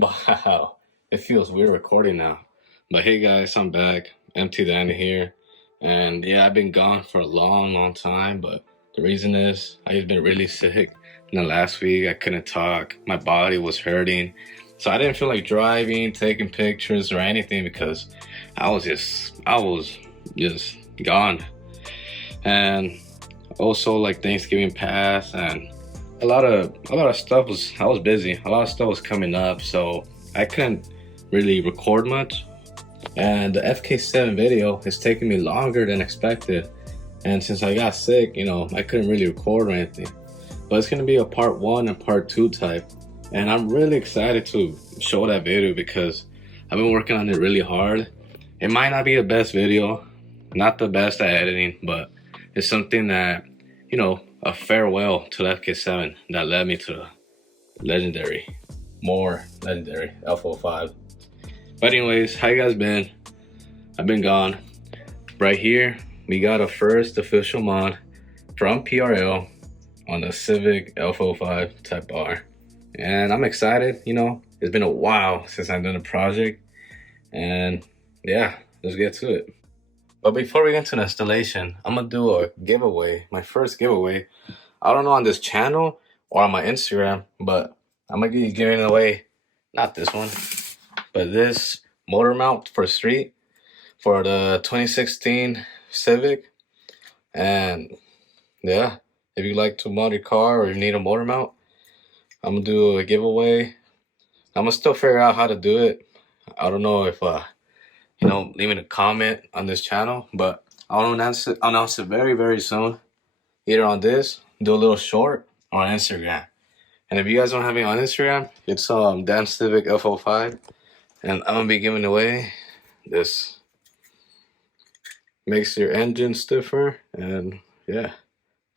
Wow, it feels weird recording now. But hey guys, I'm back. MtDanny here. And yeah, I've been gone for a long time, but the reason is I've been really sick. In the last week, I couldn't talk. My body was hurting. So I didn't feel like driving, taking pictures or anything because I was just gone. And also like Thanksgiving passed and a lot of stuff was I was busy. A lot of stuff was coming up, so I couldn't really record much. And the FK7 video is taking me longer than expected. And since I got sick, I couldn't really record or anything. But it's gonna be a part one and part two type. And I'm really excited to show that video because I've been working on it really hard. It might not be the best video, not the best at editing, but it's something that, a farewell to the FK7 that led me to the more legendary FL5. But anyways, how you guys been? I've been gone. Right here, we got a first official mod from PRL on the Civic FL5 Type R. And I'm excited, it's been a while since I've done a project. And yeah, let's get to it. But before we get into the installation, I'm gonna do a giveaway, my first giveaway. I don't know on this channel or on my Instagram, but I'm gonna be giving away, not this one, but this motor mount for street for the 2016 Civic. And yeah, if you like to mod your car or you need a motor mount, I'm gonna do a giveaway. I'm gonna still figure out how to do it. I don't know if leaving a comment on this channel, but I'll announce it very soon, either on this, do a little short, or on Instagram. And if you guys don't have me on Instagram, it's Dan Civic FL5, and I'm gonna be giving away this. Makes your engine stiffer, and yeah,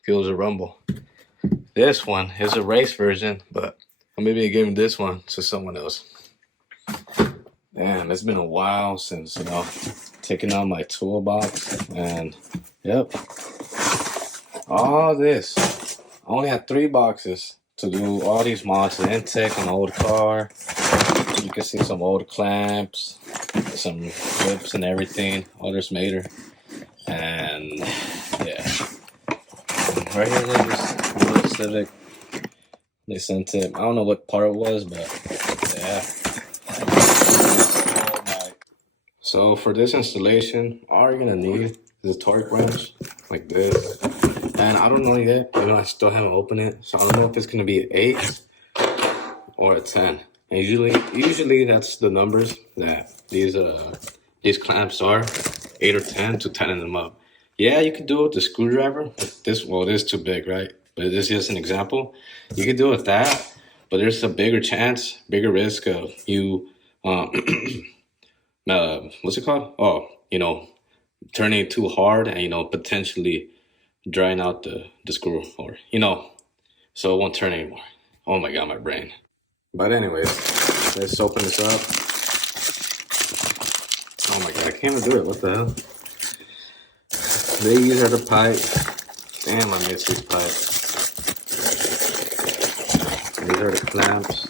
feels a rumble. This one is a race version, but I'm gonna be giving this one to someone else. Man, it's been a while since taking out my toolbox, and yep, all this. I only had 3 boxes to do all these mods. The intake, an old car. You can see some old clamps, some whips and everything. Others made her. And yeah. Right here there's this little Civic. They sent it. I don't know what part it was, but yeah. So for this installation, all you're gonna need is a torque wrench like this. And I don't know yet, I still haven't opened it, so I don't know if it's gonna be an 8 or a 10. And usually that's the numbers that these clamps are, 8 or 10 to tighten them up. Yeah, you could do it with the screwdriver. Well, it is too big, right? But this is just an example. You could do it with that, but there's a bigger risk of you, what's it called? Oh, turning it too hard and potentially drying out the screw, or so it won't turn anymore. Oh my god, my brain. But anyways, let's open this up. Oh my god, I can't even do it. What the hell? These are the pipes. Damn, I missed these pipes. These are the clamps.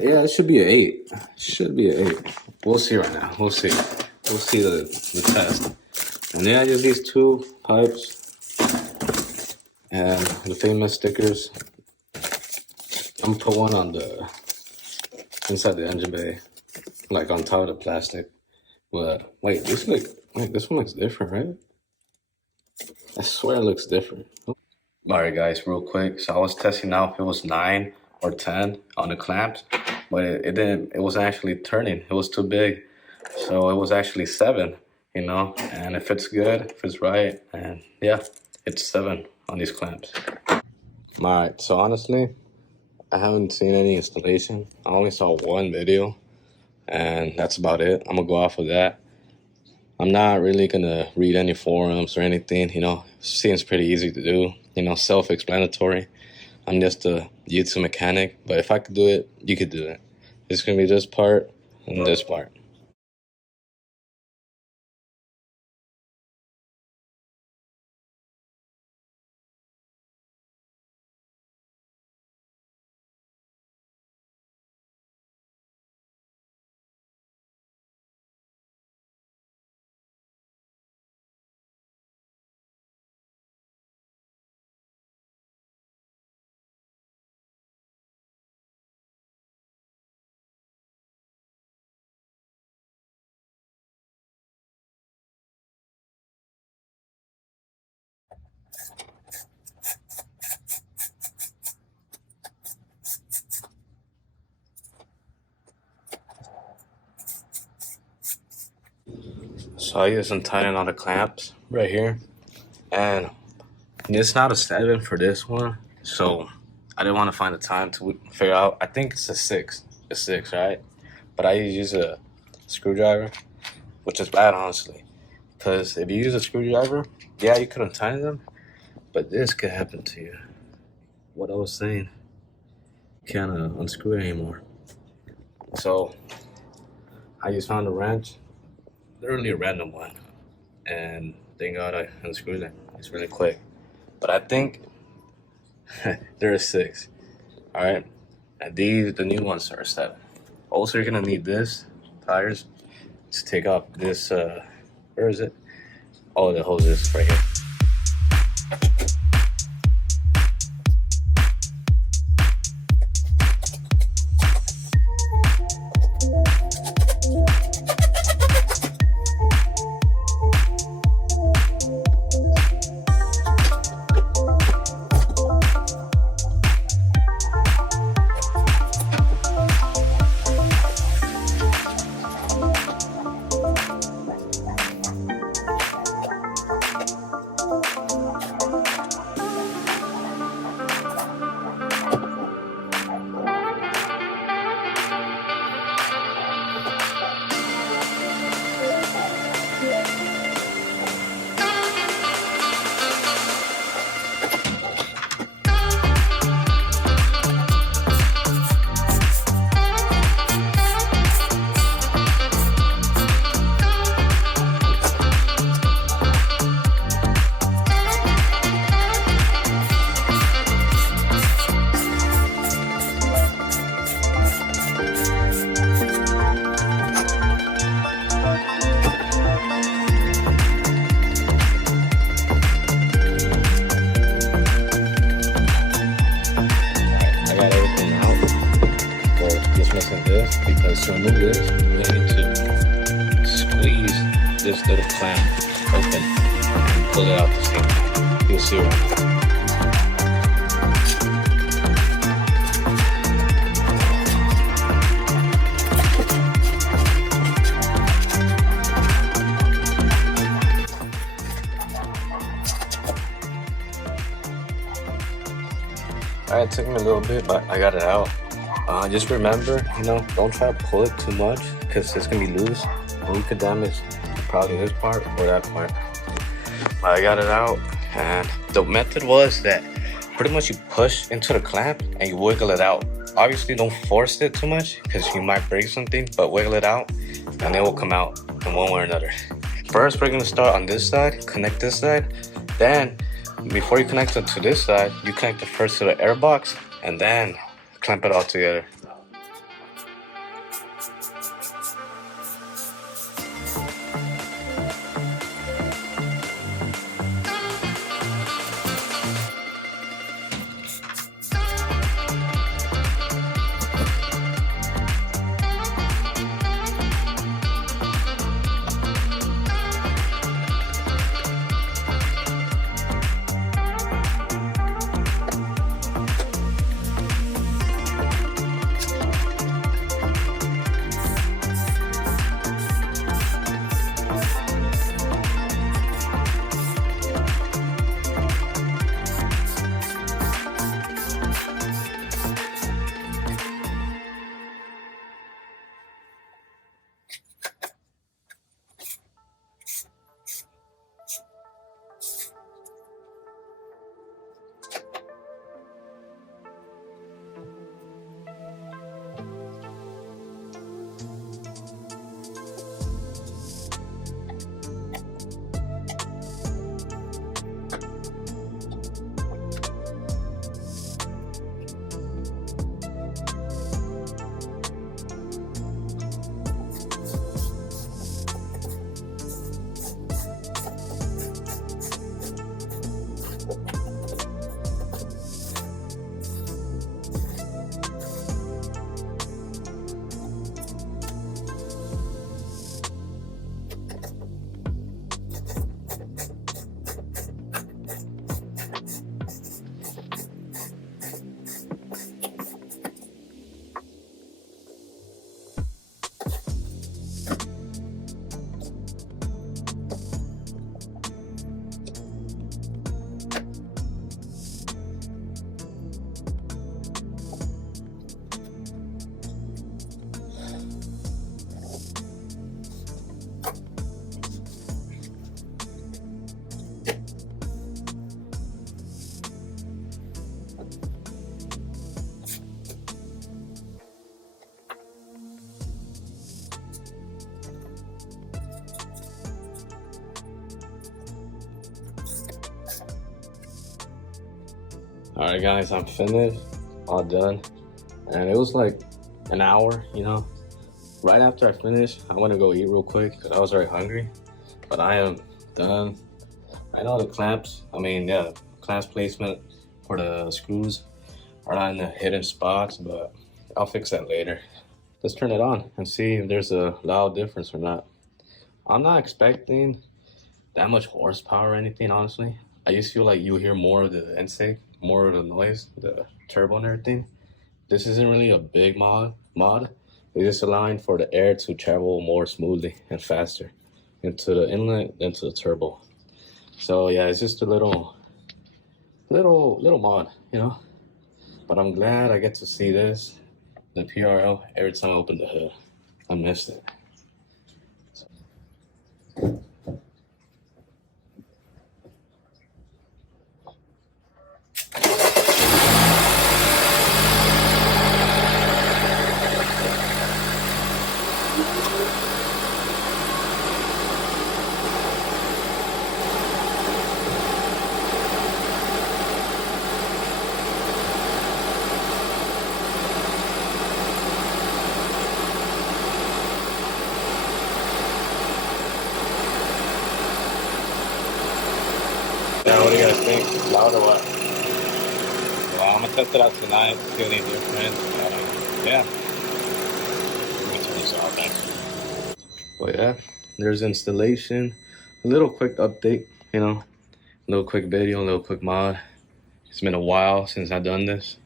Yeah, it should be an 8. Should be an 8. We'll see right now. We'll see. We'll see the test. And then I use these 2 pipes and the famous stickers. I'm gonna put one on inside the engine bay, like on top of the plastic. But wait, this one looks different, right? I swear it looks different. Alright guys, real quick. So I was testing out if it was 9 or 10 on the clamps, but it didn't. It wasn't actually turning. It was too big. So it was actually 7, and if it's good, if it's right, and yeah, it's 7 on these clamps. Alright, so honestly, I haven't seen any installation. I only saw one video, and that's about it. I'm gonna go off of that. I'm not really gonna read any forums or anything, seems pretty easy to do, self-explanatory. I'm just a YouTube mechanic, but if I could do it, you could do it. It's gonna be this part and this part. So I just untighten all the clamps right here, and it's not a 7 for this one, so I didn't want to find the time to figure out. I think it's a 6, right? But I use a screwdriver, which is bad, honestly, because if you use a screwdriver, yeah, you could untighten them, but this could happen to you. What I was saying, can't unscrew it anymore. So I just found a wrench, literally a random one, and thank God I unscrewed it. It's really quick. But I think they're a 6. All right, and the new ones are a 7. Also, you're gonna need this pliers to take off this. Where is it? Oh, the hoses right here. This, because to remove this, we need to squeeze this little clamp open and pull it out the same time. You'll see right now. Alright, it took me a little bit, but I got it out. Just remember, don't try to pull it too much because it's gonna be loose and you could damage probably this part or that part. But I got it out, and the method was that pretty much you push into the clamp and you wiggle it out. Obviously, don't force it too much because you might break something, but wiggle it out and it will come out in one way or another. First, we're gonna start on this side, connect this side. Then, before you connect it to this side, you connect it first to the air box and then clamp it all together. All right, guys, I'm finished, all done, and it was like an hour, you know. Right after I finished, I want to go eat real quick because I was very hungry, but I am done. I know the clamps, yeah, clamps placement for the screws are not in the hidden spots, but I'll fix that later. Let's turn it on and see if there's a loud difference or not. I'm not expecting that much horsepower or anything, honestly. I just feel like you hear more of the intake, more of the noise, the turbo and everything. This isn't really a big mod. It's just allowing for the air to travel more smoothly and faster into the inlet than to the turbo. So yeah, it's just a little mod, you know. But I'm glad I get to see this, the PRL, every time I open the hood. I missed it. Now, what do you guys think? Loud or what? Well, I'm gonna test it out tonight, see any difference. Yeah, let me turn this off actually. But yeah, there's installation. A little quick update, you know, a little quick video, a little quick mod. It's been a while since I've done this.